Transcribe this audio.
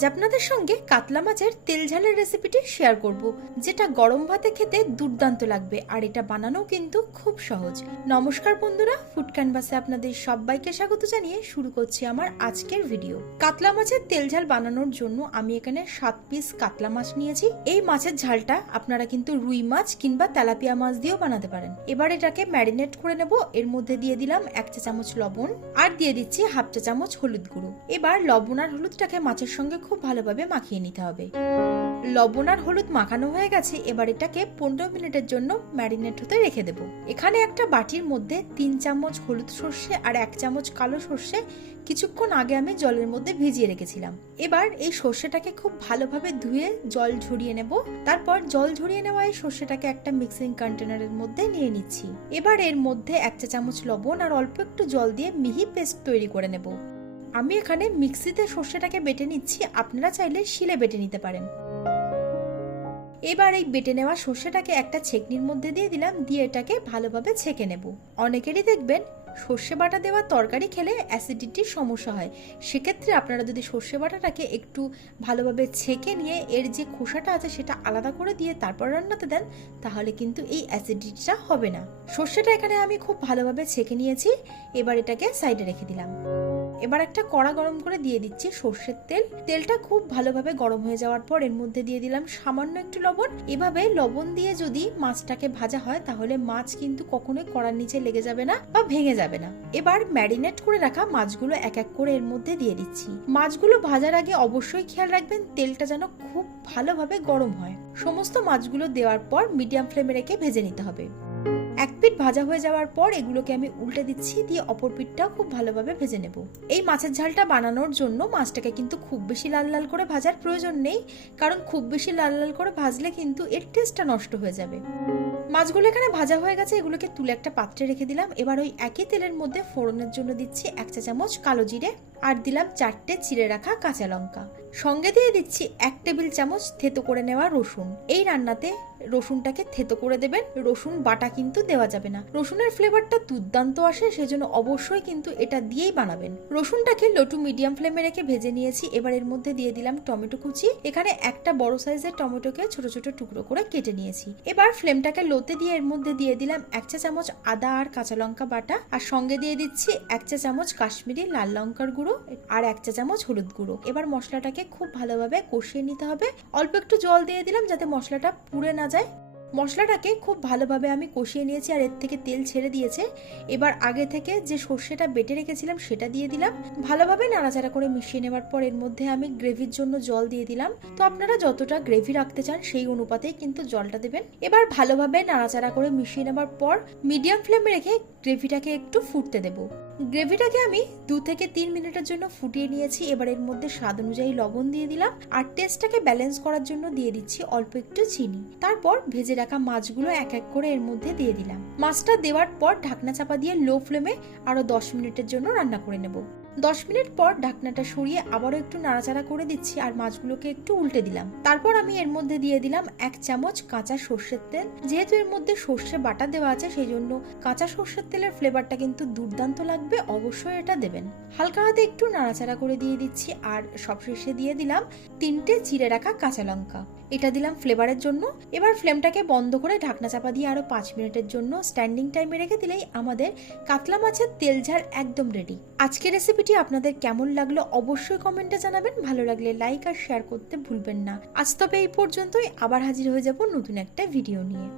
আজ আপনাদের সঙ্গে কাতলা মাছের তেল ঝালের রেসিপিটি শেয়ার করব, যেটা গরম ভাতে খেতে দুর্দান্ত লাগবে, আর এটা বানানো কিন্তু খুব সহজ। নমস্কার বন্ধুরা ফুড ক্যানভাসে আপনাদের সবাইকে স্বাগত জানিয়ে শুরু করছি আমার আজকের ভিডিও কাতলা মাছের তেল ঝাল বানানোর জন্য আমি এখানে সাত পিস কাতলা মাছ নিয়েছি। এই মাছের ঝালটা আপনারা কিন্তু রুই মাছ কিংবা তেলাপিয়া মাছ দিয়েও বানাতে পারেন। এবার এটাকে ম্যারিনেট করে নেব, এর মধ্যে দিয়ে দিলাম এক চা চামচ লবণ, আর দিয়ে দিচ্ছি হাফ চা চামচ হলুদ গুঁড়ো। এবার লবণ আর হলুদটাকে মাছের সঙ্গে খুব ভালোভাবে মাখিয়ে নিতে হবে। লবণ আর হলুদ মাখানো হয়ে গেছে, এবার এটাকে পনেরো মিনিটের জন্য ম্যারিনেট হতে রেখে দেবো। এখানে একটা বাটির মধ্যে তিন চামচ হলুদ সর্ষে আর এক চামচ কালো সর্ষে কিছুক্ষণ আগে আমি জলের মধ্যে ভিজিয়ে রেখেছিলাম। এবার এই সর্ষেটাকে খুব ভালোভাবে ধুয়ে জল ঝরিয়ে নেব। তারপর জল ঝরিয়ে নেওয়া এই সর্ষেটাকে একটা মিক্সিং কন্টেনারের মধ্যে নিয়ে নিচ্ছি। এবার এর মধ্যে এক চা চামচ লবণ আর অল্প একটু জল দিয়ে মিহি পেস্ট তৈরি করে নেব। আমি এখানে মিক্সিতে সর্ষেটাকে বেটে নিচ্ছি। আপনারা চাইলে শিলে বেটে নিতে পারেন। এবার এই বেটে নেওয়া সর্ষেটাকে একটা ছেকনির মধ্যে দিয়ে দিলাম, দিয়ে এটাকে ভালোভাবে ছেঁকে নেব। অনেকেরই দেখবেন, সর্ষে বাটা দেওয়া তরকারি খেলে অ্যাসিডিটির সমস্যা হয়। সেক্ষেত্রে আপনারা যদি সর্ষে বাটাটাকে একটু ভালোভাবে ছেঁকে নিয়ে এর যে খোসাটা আছে সেটা আলাদা করে দিয়ে তারপর রান্নাতে দেন, তাহলে কিন্তু এই অ্যাসিডিটিটা হবে না। সর্ষেটা এখানে আমি খুব ভালোভাবে ছেঁকে নিয়েছি। এবার এটাকে সাইডে রেখে দিলাম। এবার একটা কড়া গরম করে দিয়ে দিচ্ছি সর্ষের তেল। তেলটা খুব ভালোভাবে গরম হয়ে যাওয়ার পর এর মধ্যে দিয়ে দিলাম সামান্য একটু লবণ। এভাবে লবণ দিয়ে যদি মাছটাকে ভাজা হয়, তাহলে মাছ কিন্তু কখনোই কড়ার নিচে লেগে যাবে না বা ভেঙে যাবে না। এবার ম্যারিনেট করে রাখা মাছগুলো এক এক করে এর মধ্যে দিয়ে দিচ্ছি। মাছগুলো ভাজার আগে অবশ্যই খেয়াল রাখবেন, তেলটা যেন খুব ভালোভাবে গরম হয়। সমস্ত মাছগুলো দেওয়ার পর মিডিয়াম ফ্লেমে রেখে ভেজে নিতে হবে। এক পিঠ ভাজা হয়ে যাওয়ার পর এগুলোকে আমি উল্টে দিচ্ছি, দিয়ে অপর পিঠটাও খুব ভালোভাবে ভেজে নেব। এই মাছের ঝালটা বানানোর জন্য মাছটাকে কিন্তু খুব বেশি লাল লাল করে ভাজার প্রয়োজন নেই, কারণ খুব বেশি লাল লাল করে ভাজলে কিন্তু এর টেস্টটা নষ্ট হয়ে যাবে। মাছগুলো এখানে ভাজা হয়ে গেছে, এগুলোকে তুলে একটা পাত্রে রেখে দিলাম। এবার ওই একই তেলের মধ্যে ফোড়নের জন্য দিচ্ছি এক চা চামচ কালো জিরে আর দিলাম চারটে চিড়ে রাখা কাঁচা লঙ্কা। সঙ্গে দিয়ে দিচ্ছি এক টেবিল চামচ থেতো করে নেওয়া রসুন। এই রান্নাতে রসুনটাকে থেতো করে দেবেন। রসুন বাটা কিন্তু দেওয়া যাবে না। রসুনের ফ্লেভারটা দুর্দান্ত আসে, সেজন্য অবশ্যই কিন্তু এটা দিয়েই বানাবেন। রসুনটাকে লো টু মিডিয়াম ফ্লেমে রেখে ভেজে নিয়েছি। এবার এর মধ্যে দিয়ে দিলাম টমেটো কুচি। এখানে একটা বড় সাইজের টমেটোকে ছোট ছোট টুকরো করে কেটে নিয়েছি। এবার ফ্লেমটাকে লোতে দিয়ে এর মধ্যে দিয়ে দিলাম এক চা চামচ আদা আর কাঁচা লঙ্কা বাটা। আর সঙ্গে দিয়ে দিচ্ছি এক চা চামচ কাশ্মীরি লাল লঙ্কার গুঁড়ো আর এক চা চামচ হলুদ গুঁড়ো। এবার মশলাটাকে খুব ভালোভাবে কষিয়ে নিতে হবে। অল্প একটু জল দিয়ে দিলাম যাতে মশলাটা পুড়ে না যায়। মশলাটাকে খুব ভালোভাবে আমি কষিয়ে নিয়েছি আর এর থেকে তেল ছেড়ে দিয়েছে। এবার আগে থেকে যে সর্ষেটা বেটে রেখেছিলাম সেটা দিয়ে দিলাম। ভালোভাবে নাড়াচাড়া করে মিশিয়ে নেওয়ার পর এর মধ্যে আমি গ্রেভির জন্য জল দিয়ে দিলাম। তো আপনারা যতটা গ্রেভি রাখতে চান সেই অনুপাতেই কিন্তু জলটা দেবেন। এবার ভালোভাবে নাড়াচাড়া করে মিশিয়ে নেওয়ার পর মিডিয়াম ফ্লেমে রেখে গ্রেভিটাকে একটু ফুটতে দেবো। গ্রেভিটাকে আমি দু থেকে তিন মিনিটের জন্য ফুটিয়ে নিয়েছি। এবার এর মধ্যে স্বাদ অনুযায়ী লবণ দিয়ে দিলাম। আর টেস্টটাকে ব্যালেন্স করার জন্য দিয়ে দিচ্ছি অল্প একটু চিনি। তারপর ভেজে রাখা মাছগুলো এক এক করে এর মধ্যে দিয়ে দিলাম। মাছটা দেওয়ার পর ঢাকনা চাপা দিয়ে লো ফ্লেমে আরও দশ মিনিটের জন্য রান্না করে নেব। দশ মিনিট পর ঢাকনাটা সরিয়ে আবারও একটু নাড়াচাড়া করে দিচ্ছি আর মাছগুলোকে একটু উল্টে দিলাম। তারপর আমি এর মধ্যে দিয়ে দিলাম এক চামচ কাঁচা সর্ষের তেল। যেহেতু এর মধ্যে সর্ষে বাটা দেওয়া আছে সেই জন্য কাঁচা সর্ষের তেলের ফ্লেভারটা কিন্তু দুর্দান্ত লাগবে, অবশ্যই এটা দেবেন। হালকা হাতে একটু নাড়াচাড়া করে দিয়ে দিচ্ছি আর সবশেষে দিয়ে দিলাম তিনটে চিড়ে রাখা কাঁচা লঙ্কা। এটা দিলাম ফ্লেভারের জন্য। এবার ফ্লেমটাকে বন্ধ করে ঢাকনা চাপা দিয়ে আরও পাঁচ মিনিটের জন্য স্ট্যান্ডিং টাইমে রেখে দিলেই আমাদের কাতলা মাছের তেল ঝাল একদম রেডি আজকের রেসিপিটি আপনাদের কেমন লাগল অবশ্যই কমেন্টে জানাবেন। ভালো লাগলে লাইক আর শেয়ার করতে ভুলবেন না। আজ তবে এই পর্যন্তই। আবার হাজির হয়ে যাব নতুন একটা ভিডিও নিয়ে।